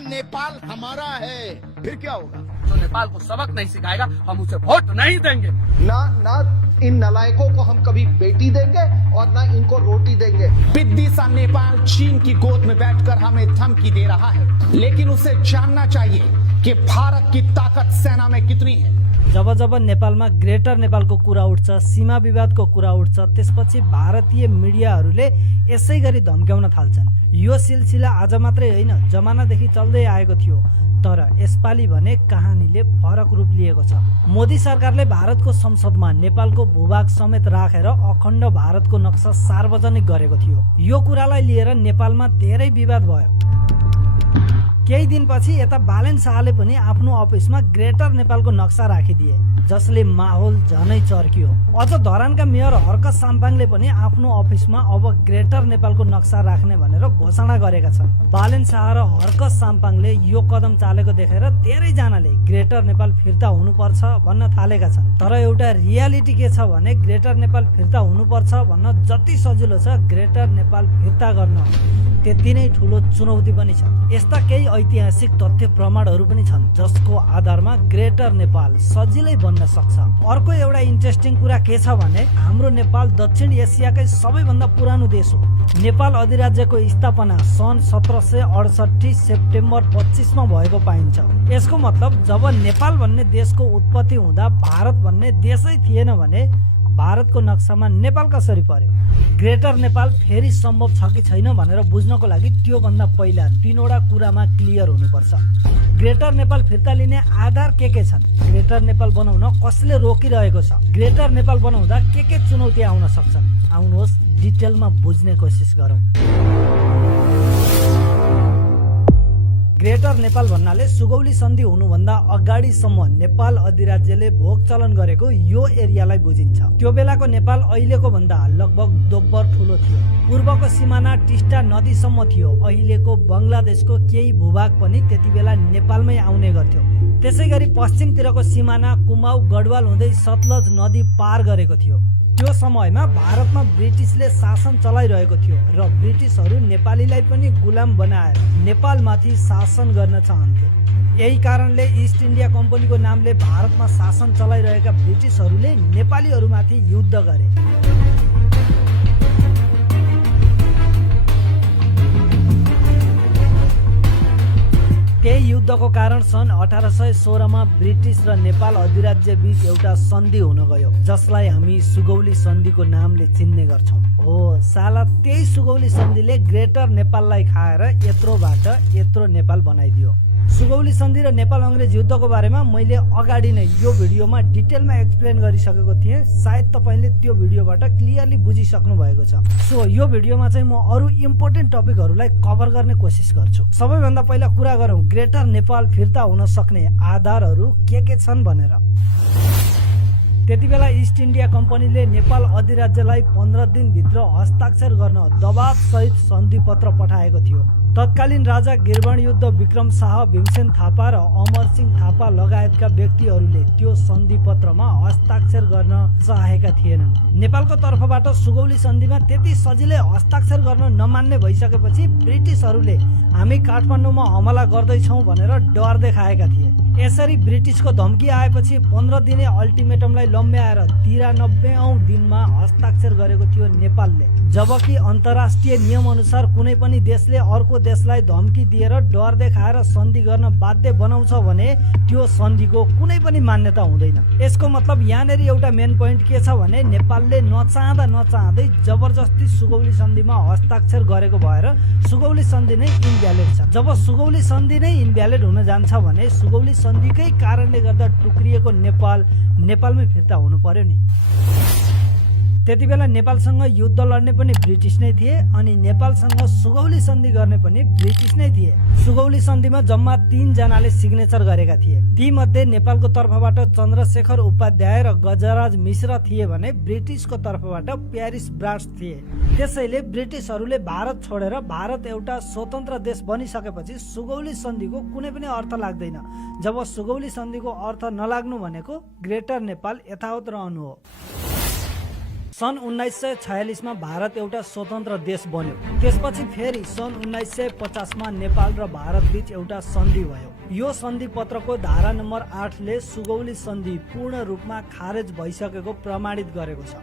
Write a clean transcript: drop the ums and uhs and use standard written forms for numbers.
नेपाल हमारा है। फिर क्या होगा? तो नेपाल को सबक नहीं सिखाएगा, हम उसे वोट नहीं देंगे। ना इन नलायकों को हम कभी बेटी देंगे और ना इनको रोटी देंगे। बिद्दी सा नेपाल चीन की गोद में बैठकर हमें धमकी दे रहा है, लेकिन उसे जानना चाहिए कि भारत की ताकत सेना में कितनी है। जब जब नेपालमा ग्रेटर नेपालको कुरा उठ्छ, सीमा विवादको कुरा उठ्छ, त्यसपछि भारतीय मिडियाहरूले यसै गरी धम्क्याउन थाल्छन्। यो सिलसिला आज मात्रै होइन, जमानादेखि चल्दै आएको थियो। तर यसपालि भने कहानीले फरक रूप लिएको छ। मोदी सरकारले भारतको संसदमा नेपालको भूभाग समेत राखेर अखण्ड भारतको नक्सा सार्वजनिक गरेको थियो। यो कुरालाई लिएर नेपालमा धेरै विवाद भयो। केही दिनपछि यता बालेन शाहले पनि आफ्नो अफिसमा ग्रेटर नेपालको नक्सा राखिदिए, जसले माहौल झनै चर्कियो। अझ धरानका मेयर हर्क साम्पाङले पनि आफ्नो अफिसमा अब ग्रेटर नेपालको नक्सा राख्ने भनेर घोषणा गरेका छन्। बालेन शाह र हर्क साम्पाङले यो कदम चालेको देखेर धेरैजनाले ग्रेटर नेपाल फिर्ता हुनुपर्छ भन्न थालेका छन्। तर एउटा रियालिटी के छ भने ग्रेटर नेपाल फिर्ता हुनुपर्छ भन्न जति सजिलो छ, ग्रेटर नेपाल फिर्ता गर्न त्यति नै ठुलो चुनौती पनि छ। यस्ता केही ऐतिहासिक तथ्य प्रमाणहरू पनि छन् जसको आधारमा ग्रेटर नेपाल सजिलै बन्न सक्छ। अर्को एउटा इन्ट्रेस्टिङ कुरा के छ भने हाम्रो नेपाल दक्षिण एसियाकै सबैभन्दा पुरानो देश हो। नेपाल अधिराज्यको स्थापना सन् 1768 सेप्टेम्बर 25 मा भएको पाइन्छ। यसको मतलब जब नेपाल भन्ने देशको उत्पत्ति हुँदा भारत भन्ने देशै थिएन भने भारतको नक्सामा नेपाल कसरी पर्यो? ग्रेटर नेपाल फेरि सम्भव छ कि छैन भनेर बुझ्नको लागि त्योभन्दा पहिला तीनवटा कुरामा क्लियर हुनुपर्छ। ग्रेटर नेपाल फिर्ता लिने आधार के छन्? ग्रेटर नेपाल बनाउन कसले रोकिरहेको छ? ग्रेटर नेपाल बनाउँदा के चुनौती आउन सक्छन्? आउनुहोस् डिटेलमा बुझ्ने कोसिस गरौँ। ग्रेटर नेपाल भन्नाले सुगौली सन्धि हुनुभन्दा अगाडिसम्म नेपाल अधिराज्यले भोग चलन गरेको यो एरियालाई बुझिन्छ। त्यो बेलाको नेपाल अहिलेको भन्दा लगभग दोब्बर ठुलो थियो। पूर्वको सिमाना टिस्टा नदीसम्म थियो। अहिलेको बङ्गलादेशको केही भूभाग पनि त्यति बेला नेपालमै आउने गर्थ्यो। त्यसै गरी पश्चिमतिरको सिमाना कुमाऊ गढवाल हुँदै सतलज नदी पार गरेको थियो। त्यो समयमा भारतमा ब्रिटिसले शासन चलाइरहेको थियो र ब्रिटिसहरू नेपालीलाई पनि गुलाम बनाएर नेपालमाथि शासन गर्न चाहन्थे। यही कारणले इस्ट इन्डिया कम्पनीको नामले भारतमा शासन चलाइरहेका ब्रिटिसहरूले नेपालीहरूमाथि युद्ध गरे। त्यही युद्धको कारण सन् 1816 मा ब्रिटिस र नेपाल अधिराज्य बीच एउटा सन्धि हुन गयो, जसलाई हामी सुगौली सन्धिको नामले चिन्ने गर्छौं। हो साला, त्यही सुगौली सन्धिले ग्रेटर नेपाललाई खाएर यत्रोबाट यत्रो नेपाल बनाइदियो। सुगौली सन्धि र नेपाल अङ्ग्रेज युद्धको बारेमा मैले अगाडि नै यो भिडियोमा डिटेलमा एक्सप्लेन गरिसकेको थिएँ। सायद तपाईले त्यो भिडियोबाट क्लियरली बुझिसक्नु भएको छ। सो यो भिडियोमा चाहिँ म अरू इम्पोर्टेन्ट टपिकहरूलाई कभर गर्ने कोसिस गर्छु। सबैभन्दा पहिला कुरा गरौँ ग्रेटर नेपाल फिर्ता हुन सक्ने आधारहरू के छन् भनेर। त्यति बेला इस्ट इन्डिया कम्पनीले नेपाल अधिराज्यलाई 15 दिनभित्र हस्ताक्षर गर्न दबाव सहित सन्धि पत्र पठाएको थियो। तत्कालीन राजा गिरवाण युद्ध विक्रम शाह, भीमसेन थापा र अमर सिंह थापा लगायतका व्यक्तिहरूले त्यो सन्धि पत्रमा हस्ताक्षर गर्न चाहेका थिएनन्। नेपालको तर्फबाट सुगौली सन्धिमा त्यति सजिलै हस्ताक्षर गर्न नमान्ने भइसकेपछि ब्रिटिसहरूले हामी काठमाडौँमा हमला गर्दैछौँ भनेर डर देखाएका थिए। यसरी ब्रिटिसको धम्की आएपछि 15 दिने अल्टिमेटमलाई लम्ब्याएर 93औं दिनमा हस्ताक्षर गरेको थियो नेपालले। जबकि अन्तर्राष्ट्रिय नियम अनुसार कुनै पनि देशले अर्को देशलाई धम्की दिएर डर देखाएर सन्धि गर्न बाध्य बनाउँछ भने त्यो सन्धिको कुनै पनि मान्यता हुँदैन। यसको मतलब यहाँनेर एउटा मेन पोइन्ट के छ भने नेपालले नचाहँदा नचाहँदै जबरजस्ती सुगौली सन्धिमा हस्ताक्षर गरेको भएर सुगौली सन्धि नै इनभ्यालिड छ। जब सुगौली सन्धि नै इनभ्यालिड हुन जान्छ भने सुगौली सन्धिकै कारणले गर्दा टुक्रिएको नेपालमै फिर्ता हुनु पर्यो नि। त्यति बेला नेपालसँग युद्ध लड्ने पनि ब्रिटिस नै थिए अनि नेपालसँग सुगौली सन्धि गर्ने पनि ब्रिटिस नै थिए। सुगौली सन्धिमा जम्मा 3 जनाले सिग्नेचर गरेका थिए। ती मध्ये नेपालको तर्फबाट चन्द्रशेखर उपाध्याय र गजराज मिश्र थिए भने ब्रिटिसको तर्फबाट प्यारिस ब्राट्स थिए। त्यसैले ब्रिटिसहरूले भारत छोडेर भारत एउटा स्वतन्त्र देश बनिसकेपछि सुगौली सन्धिको कुनै पनि अर्थ लाग्दैन। जब सुगौली सन्धिको अर्थ नलाग्नु भनेको ग्रेटर नेपाल यथावत रहनु हो। सन् 1946 मा भारत एउटा स्वतन्त्र देश बन्यो। त्यसपछि फेरि सन् 1950 मा नेपाल र भारत बीच एउटा सन्धि भयो। यो सन्धि पत्रको धारा नम्बर 8 ले सुगौली सन्धि पूर्ण रूपमा खारेज भइसकेको प्रमाणित गरेको छ।